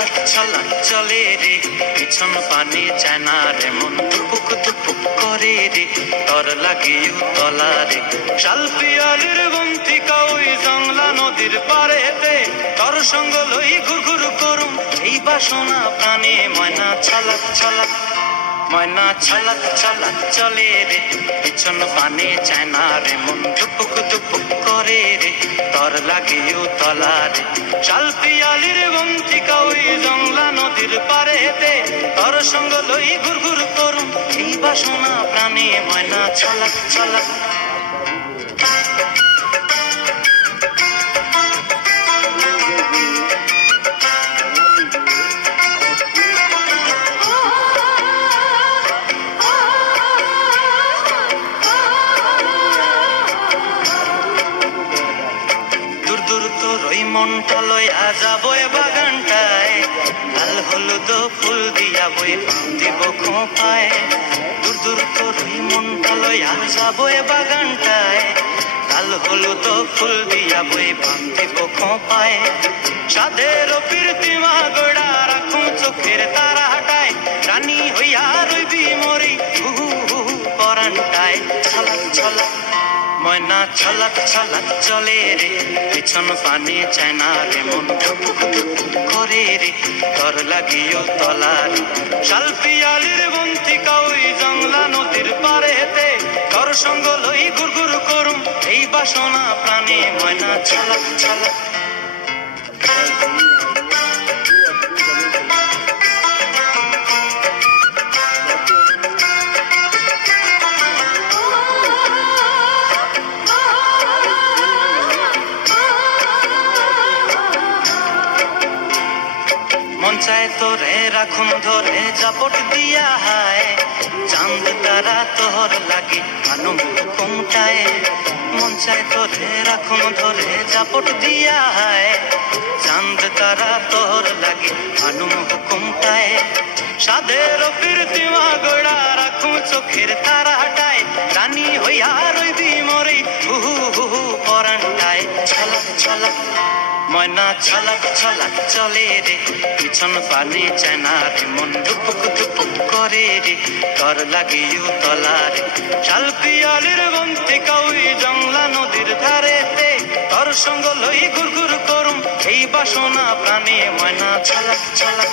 ছলক ছলক চলে রে, পিছন পানে চায় না রে মন, দুপুক দুপুক করে রে, তর লাগিও তলা রে। শাল পিয়ালির বন্তিকা ওই জংলা নদীর পারেতে, তর সঙ্গ লই ঘুর ঘুর করুম এই বাসনা প্রাণে। ময়না ছলক ছলক, ময়না ছলক ছলক চলে রে, পিছন পানে চায় না রে মন, দুপুক দুপুক করে রে, তর লাগিও তলা রে। শাল পিয়ালির বন্তিকা ওই জংলা নদীর পারেতে, তর সঙ্গ লই ঘুর ঘুর করুম এই বাসনা প্রাণে। ময়না ছলক ছলক। দূর দূর তোর ওই মনটা লইয়া যাবো এ বাগানটায়, লাল হলুদ ফুল দিয়া বই দিব খোঁপায়। দূর দূর তোর ওই মনটা লইয়া যাবো এ বাগানটায়, লাল হলুদ ফুল দিয়া বই দিব খোঁপায়। সাধের প্রীতিমা গোড়া রাখুন চোখের তারা হাটায়, রানী হইয়া রইবি মরি হুহু হুহু পরানটায়। ছলক ছলক, ময়না ছলক ছলক চলে রে, পিছন পানে চায় না রে মন, ধুপুক ধুপুক করে রে, তর লাগিও তলা রে। শাল পিয়ালির বন্তিকা ওই জংলা নদীর পারেতে, তর সঙ্গ লই ঘুর ঘুর করুম এই বাসনা প্রাণে। ময়না ছলক ছলক। মন চায় তোরে রাখুন ধরে জাপট দিয়া হায়, চাঁদ তারা তোর লাগি আনুম হুকুমটায়। মন চায় তোরে রাখুন ধরে জাপট দিয়া হায়, চাঁদ তারা তোর লাগি আনুম হুকুমটায়। সাধের প্রীতিমা গোড়া রাখুন চোখের তারা হাটায়, রানী হইয়া রইবি মরি হুহু হুহু পরানটায়। ছলক ছলক, ময়না ছলক ছলক চলে রে, পিছন পানে চায় না রে মন, দুপুক দুপুক করে রে, তর লাগিও তলা রে। শাল পিয়ালির বন্তিকা ওই জংলা নদীর ধারেতে, তর সঙ্গ লই ঘুর ঘুর করুম এই বাসনা প্রাণে। ময়না ছলক ছলক।